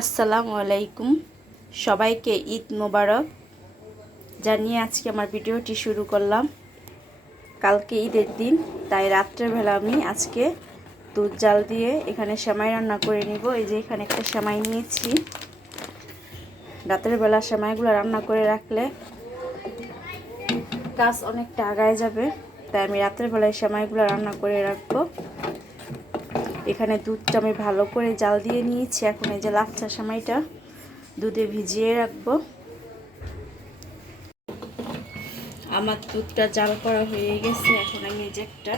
আসসালামু আলাইকুম, সবাইকে ঈদ মোবারক জানিয়ে আজকে আমার ভিডিওটি শুরু করলাম। কালকে ঈদের দিন, তাই রাত্রেবেলা আমি আজকে দুধ জাল দিয়ে এখানে সেমাই রান্না করে নিব। এই যে এখানে একটা সেমাই নিয়েছি। রাতের বেলা সেমাইগুলো রান্না করে রাখলে কাজ অনেকটা আগায় যাবে, তাই আমি রাতের বেলায় সেমাইগুলো রান্না করে রাখবো। এখানে দুধটা আমি ভালো করে জাল দিয়ে নিয়েছি। এখন এই যে লাচ্ছা সেমাইটা দুধে ভিজিয়ে রাখবো। আমার দুধটা জাল করা হয়ে গেছে। এখন আমি এই যে একটা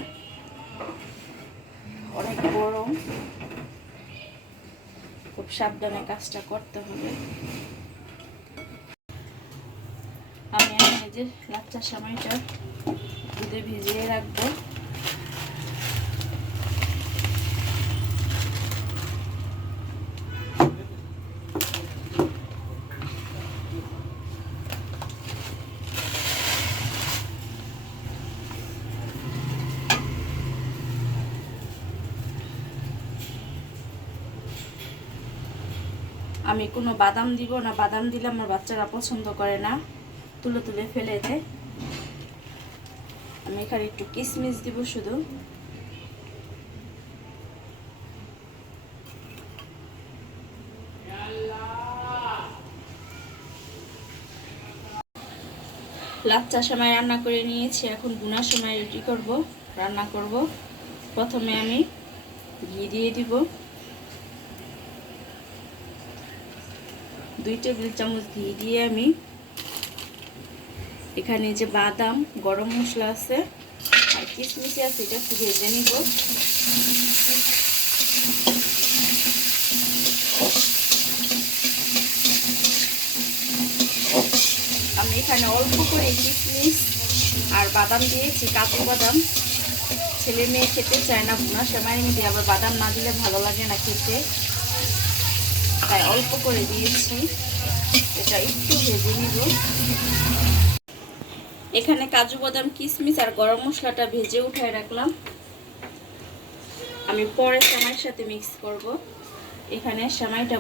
অনেক গরম, খুব সাবধানে কাজটা করতে হবে। আমি এখন এই যে লাচ্ছা সেমাইটা দুধে ভিজিয়ে রাখবো। আমি কোনো বাদাম দিব না, বাদাম দিলে আমার বাচ্চারা পছন্দ করে না, তুলে তুলে ফেলে দেয়। আমি এখানে একটু কিশমিশ দিব শুধু। লাচ্ছা সেমাই রান্না করে নিয়েছি। এখন ভুনার সময় রেডি করব, রান্না করব। প্রথমে আমি ঘি দিয়ে দিব 2 টেবিল চামচ ঘি দিয়ে আমি এখানে যে বাদাম, গরম মশলা আছে আর কিশমিশ আছে, এটা একটু ভেজে নিব। আমি এখানে অল্প করে কিশমিশ আর বাদাম দিয়েছি, কাজু বাদাম। ছেলে মেয়ে খেতে চায় না ভুনা সেমাই মধ্যে, আবার বাদাম না দিলে ভালো লাগে না খেতে, তাই অল্প করে দিয়েছি। এটা একটু ভেজে নিব। এখানে কাজু বাদাম, কিশমিশ আর গরম মশলাটা ভেজে উঠায় রাখলাম। আমি পরে সেমাইয়ের সাথে মিক্স করব। এখানে সেমাইটা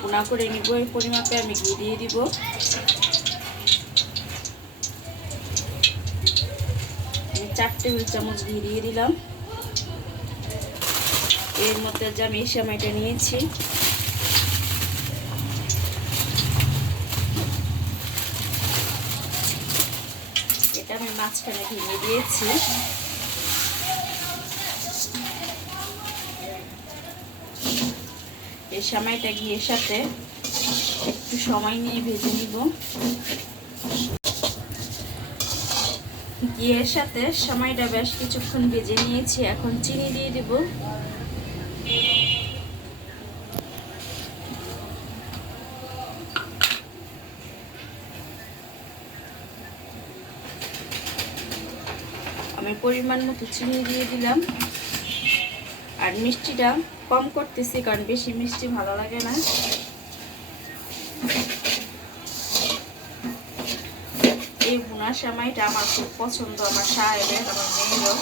ভুনা করে নিব। এই পরিমাপে আমি ঘি দিয়ে দিব। আমি 4 টেবিল চামচ ঘি দিয়ে দিলাম। এর মধ্যে যে আমি সেমাইটা নিয়েছি এটা আমি মাঝখানে ভেঙে দিয়েছি। এই সেমাইটা ঘিয়ের সাথে একটু সময় নিয়ে ভেজে নিব। ঘিয়ের সাথে সেমাইটা বেশ কিছুক্ষণ ভেজে নিয়েছি। এখন চিনি দিয়ে দিব। আমি পরিমাণ মতো চিনি দিয়ে দিলাম। আর মিষ্টিটা কম করতেছি, কারণ বেশি মিষ্টি ভালো লাগে না। এই ভুনা সেমাইটা আমার খুব পছন্দ, আমার সাহেবের, আমার মেয়েরও।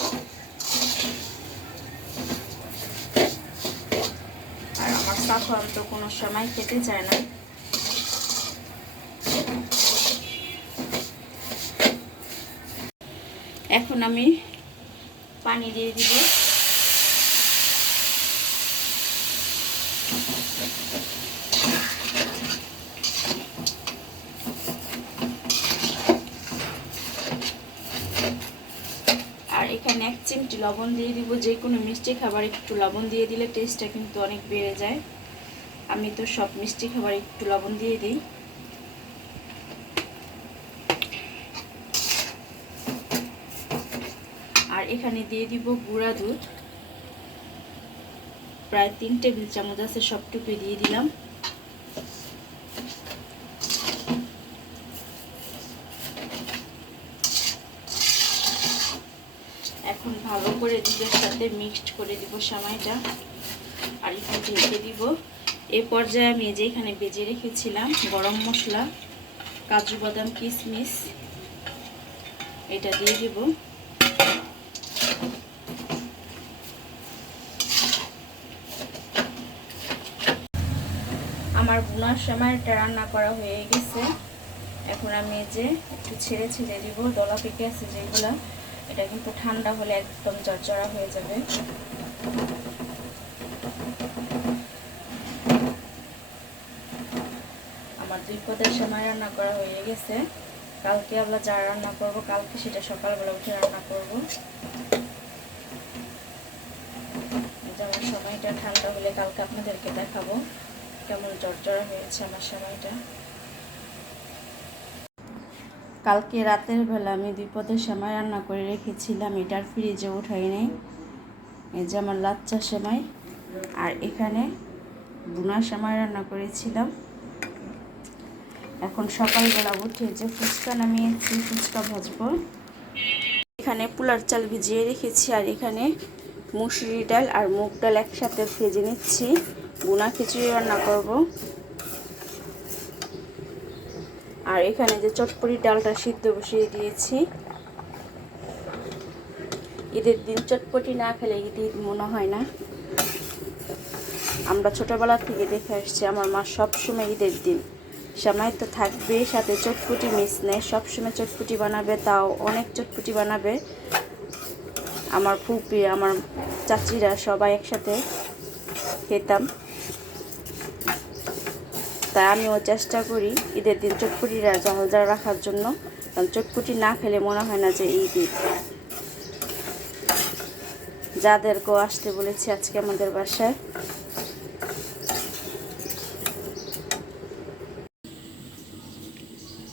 আর আমার সাফান তো কোনো সেমাই খেতে চায় না। এখন আমি পানি দিয়ে দিব। আর এখানে 1 চিমটি লবণ দিয়ে দিব। যে কোনো মিষ্টি খাবার একটু লবণ দিয়ে দিলে টেস্টটা কিন্তু অনেক বেড়ে যায়। আমি তো সব মিষ্টি খাবার একটু লবণ দিয়ে দিই। আর এখানে দিয়ে দিব গুঁড়া দুধ, প্রায় 3 টেবিল চামচ আছে, সবটুকু দিয়ে দিলাম। এখন ভালো করে দুধের সাথে মিক্সড করে দিব সেমাইটা, আর একটু ঢেকে দিব। এই পর্যায়ে আমি যে এখানে ভেজে রেখেছিলাম গরম মশলা, কাজু বাদাম, কিশমিশ, এটা দিয়ে দিব। আমার বোনার সময়টা রান্না করা হয়ে গেছে। এখন আমি এই যে একটু ছেড়ে ছেড়ে দিব, দলা পেকে আছে যেগুলা, এটা কিন্তু ঠান্ডা হলে একদম চরচরা হয়ে যাবে। আমার 2 পদের সময় রান্না করা হয়ে গেছে। কালকে আমরা যা রান্না করব, কালকে সেটা সকালবেলা উঠে রান্না করব। যেমন সময়টা ঠান্ডা হলে কালকে আপনাদেরকে দেখাবো কেমন চরচরা হয়েছে আমার সময়টা। কালকে রাতের বেলা আমি 2 পদের সেমাই রান্না করে রেখেছিলাম, এটার ফ্রিজে উঠাই নেই। এই যে আমার লাচ্চা সেমাই, আর এখানে বুনা সেমাই রান্না করেছিলাম। এখন সকালবেলা উঠে যে ফুচকা নামিয়েছি, ফুচকা ভাজবো। এখানে পোলার চাল ভিজিয়ে রেখেছি, আর এখানে মুসুরি ডাল আর মুগ ডাল একসাথে ভেজে নিচ্ছি। বুনা খিচুড়ি রান্না করব। আর এখানে যে চটপটি ডালটা সিদ্ধ বসিয়ে দিয়েছি। ঈদের দিন চটপটি না খেলে ঈদ মনে হয় না। আমরা ছোটবেলা থেকে দেখে আসছি, আমার মা সবসময় ঈদের দিন সেমাই তো থাকবে, সাথে চটপটি মিস নেই, সবসময় চটপটি বানাবে, তাও অনেক চটপটি বানাবে। আমার ফুপি, আমার চাচিরা সবাই একসাথে খেতাম। তাই আমিও চেষ্টা করি ঈদের দিন চটপটিটা ঝালঝাল রাখার জন্য, কারণ চটপটি না খেলে মনে হয় না যে ঈদ। যাদেরকেও আসতে বলেছি আজকে আমাদের বাসায়।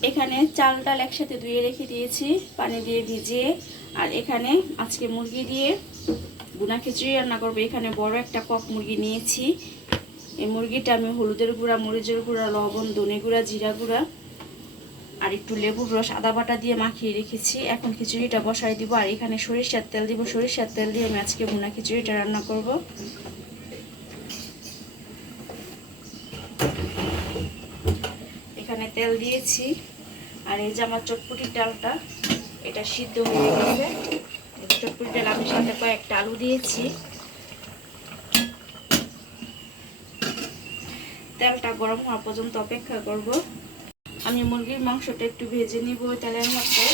এখানে চাল ডাল একসাথে ধুয়ে রেখে দিয়েছি পানি দিয়ে ভিজিয়ে। আর এখানে আজকে মুরগি দিয়ে বুনা খিচুড়ি রান্না করবো। এখানে বড় একটা কক মুরগি নিয়েছি। এই মুরগিটা আমি হলুদের গুঁড়া, মরিচের গুঁড়া, লবণ, ধনে গুঁড়া, জিরা গুঁড়া আর একটু লেবুর রস, আদা বাটা দিয়ে মাখিয়ে রেখেছি। এখন খিচুড়িটা বসাই দিব। আর এখানে সরিষার তেল দিব, সরিষার তেল দিয়ে আমি আজকে বুনা খিচুড়িটা রান্না করব। এখানে তেল দিয়েছি। আর এই যে আমার চটপটির ডালটা, এটা সিদ্ধ হয়ে গেছে। চটপটির ডাল আমি সাথে কয়েকটা আলু দিয়েছি। তেলটা গরম হওয়া পর্যন্ত অপেক্ষা করব। আমি মুরগির মাংসটা একটু ভেজে নিব তেলের মধ্যে।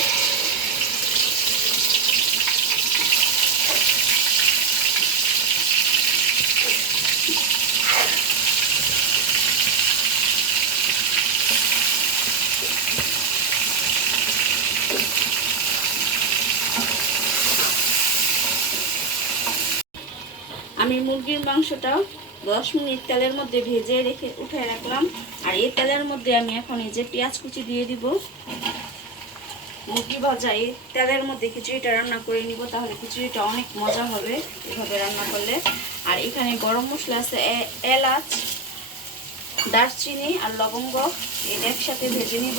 আমি মুরগির মাংসটা 10 মিনিট তেলের মধ্যে ভেজে রেখে উঠে রাখলাম। আর এই তেলের মধ্যে আমি এখন এই যে পেঁয়াজ কুচি দিয়ে দিব। মুরগি ভাজা এই তেলের মধ্যে খিচুড়িটা রান্না করে নিব, তাহলে খিচুড়িটা অনেক মজা হবে এভাবে রান্না করলে। আর এখানে গরম মশলা আছে, এলাচ, দারচিনি আর লবঙ্গ, এটা একসাথে ভেজে নিব।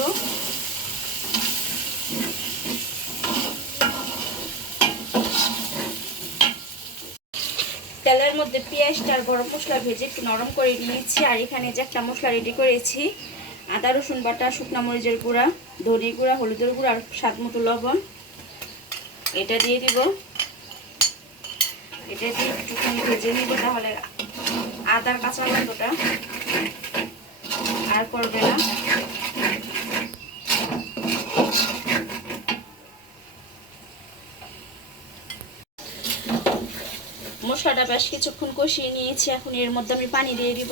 তেলের মধ্যে পেঁয়াজটা আর গরম মশলা ভেজে একটু নরম করে নিয়েছি। আর এখানে যে একটা মশলা রেডি করেছি, আদা রসুন বাটা, শুকনো মরিচের গুঁড়া, ধনে গুঁড়া, হলুদের গুঁড়া আর স্বাদ মতো লবণ, এটা দিয়ে দিব। এটা দিয়ে একটুখানি ভেজে নিব, তাহলে আদার কাঁচা গন্ধটা আর করবে না। মশলাটা বেশ কিছুক্ষণ কষিয়ে নিয়েছি। এখন এর মধ্যে আমি পানি দিয়ে দিব।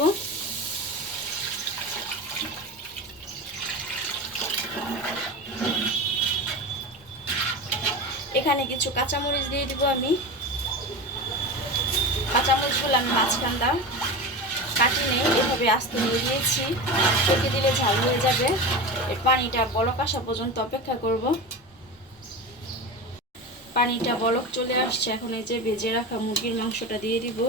এখানে কিছু কাঁচামরিচ দিয়ে দিব আমি। কাঁচামরিচগুলো আমি মাঝখানটা কাটি নেই, এভাবে আস্তে দিয়ে দিয়েছি। কেটে দিলে ঝাল হয়ে যাবে। এই পানিটা বলক আসা পর্যন্ত অপেক্ষা করব। পানিটা বলক চলে আসছে। এখন এই যে ভেজে রাখা মুরগির মাংসটা দিয়ে দিব।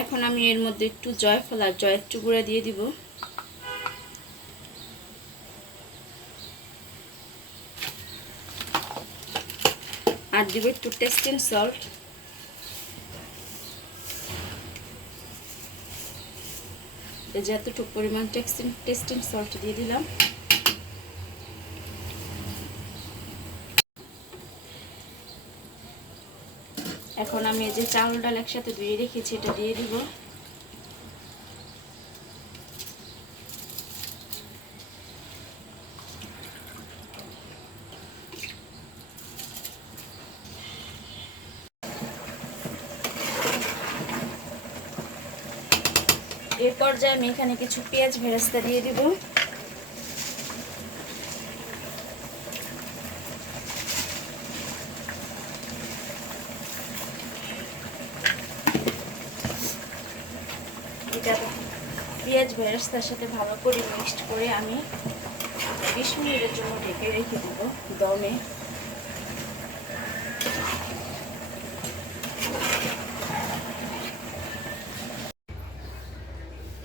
এখন আমি এর মধ্যে একটু জয়ফল আর জয়ত্রী গুঁড়া দিয়ে দিব। আর দিব একটু টেস্টিং সল্ট। এই যে এতটুকু পরিমাণ টেস্টিং সল্ট দিয়ে দিলাম। এখন আমি এই যে চাউল ডাল একসাথে ধুয়ে রেখেছি এটা দিয়ে দিব। এই পর্যায়ে আমি এখানে কিছু পেঁয়াজ বেরেস্তা দিয়ে দিব। এটা পেঁয়াজ বেরেস্তার সাথে ভালো করে মিক্সড করে আমি 20 মিনিটের জন্য ঢেকে রেখে দেব দমে।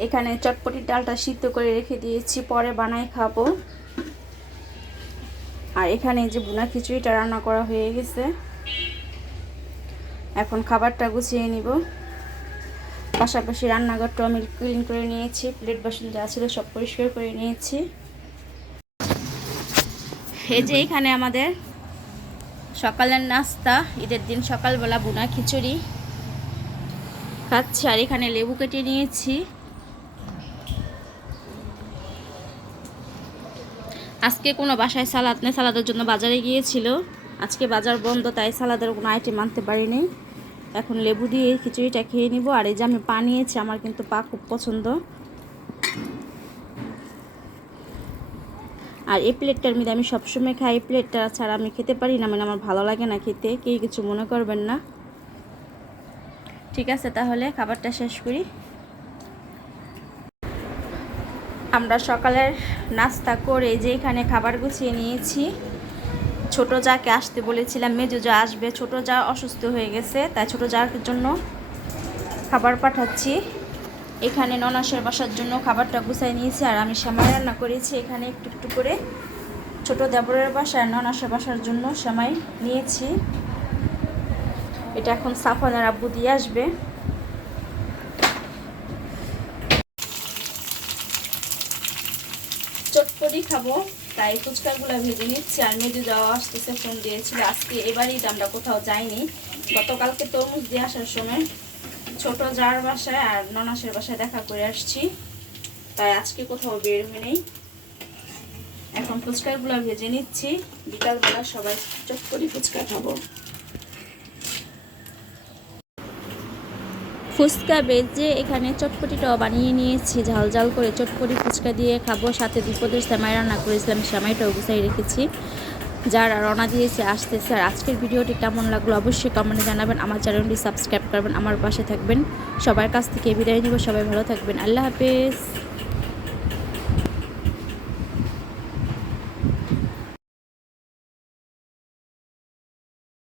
এখানে চটপটির ডালটা সিদ্ধ করে রেখে দিয়েছি, পরে বানাই খাবো। আর এখানে যে ভুনা খিচুড়িটা রান্না করা হয়ে গেছে, এখন খাবারটা গুছিয়ে নিব। পাশাপাশি রান্নাঘরটা আমি ক্লিন করে নিয়েছি, প্লেট বাসন যা ছিল সব পরিষ্কার করে নিয়েছি। এই যে এখানে আমাদের সকালের নাস্তা, ঈদের দিন সকালবেলা ভুনা খিচুড়ি খাচ্ছি। আর এখানে লেবু কেটে নিয়েছি। আজকে কোনো বাসায় সালাদ নেই, সালাদের জন্য বাজারে গিয়েছিল, আজকে বাজার বন্ধ, তাই সালাদের কোনো আইটেম আনতে পারিনি। এখন লেবু দিয়ে খিচুড়িটা খেয়ে নিব। আর এই যে আমি পা নিয়েছি, আমার কিন্তু পা খুব পছন্দ। আর এই প্লেটটার মধ্যে আমি সবসময় খাই, এই প্লেটটা ছাড়া আমি খেতে পারি না, মানে আমার ভালো লাগে না খেতে, কেউ কিছু মনে করবেন না। ঠিক আছে, তাহলে খাবারটা শেষ করি। আমরা সকালের নাস্তা করে যে এখানে খাবার গুছিয়ে নিয়েছি। ছোট যাকে আসতে বলেছিলাম, মেজো যা আসবে, ছোট যা অসুস্থ হয়ে গেছে, তাই ছোট যার জন্য খাবার পাঠাচ্ছি। এখানে ননাসের বাসার জন্য খাবারটা গুছিয়ে নিয়েছি। আর আমি সেমাই রান্না করেছি এখানে একটু একটু করে। ছোট দেবরের বাসায় ননাসের বাসার জন্য সেমাই নিয়েছি। এটা এখন সাফানের আব্বু দিয়ে আসবে। চটপটি খাবো, তাই ফুচকাগুলো ভেজে নিচ্ছি। আর মেজু যাওয়া আসতেছে, ফোন দিয়েছিল। আজকে এবারই আমরা কোথাও যাইনি, গতকালকে তরমুজ দিয়ে আসার সময় ছোট যার বাসায় আর ননাসের বাসায় দেখা করে আসছি, তাই আজকে কোথাও বের হয়নি। এখন ফুচকাগুলো ভেজে নিচ্ছি, বিকালবেলা সবাই চটপটি ফুচকা খাবো। ফুচকা ভেজে এখানে চটপটিটাও বানিয়ে নিয়েছি, ঝাল ঝাল করে চটপটি ফুচকা দিয়ে খাবো। সাথে বিপদের সেমাই রান্না করেছিলাম, সেমাইটাও গুছাই রেখেছি। যারা রওনা দিয়েছে আসতেছে। আর আজকের ভিডিওটি কেমন লাগলো অবশ্যই কমেন্টে জানাবেন। আমার চ্যানেলটি সাবস্ক্রাইব করবেন, আমার পাশে থাকবেন। সবার কাছ থেকে বিদায় নিব, সবাই ভালো থাকবেন। আল্লাহ হাফেজ।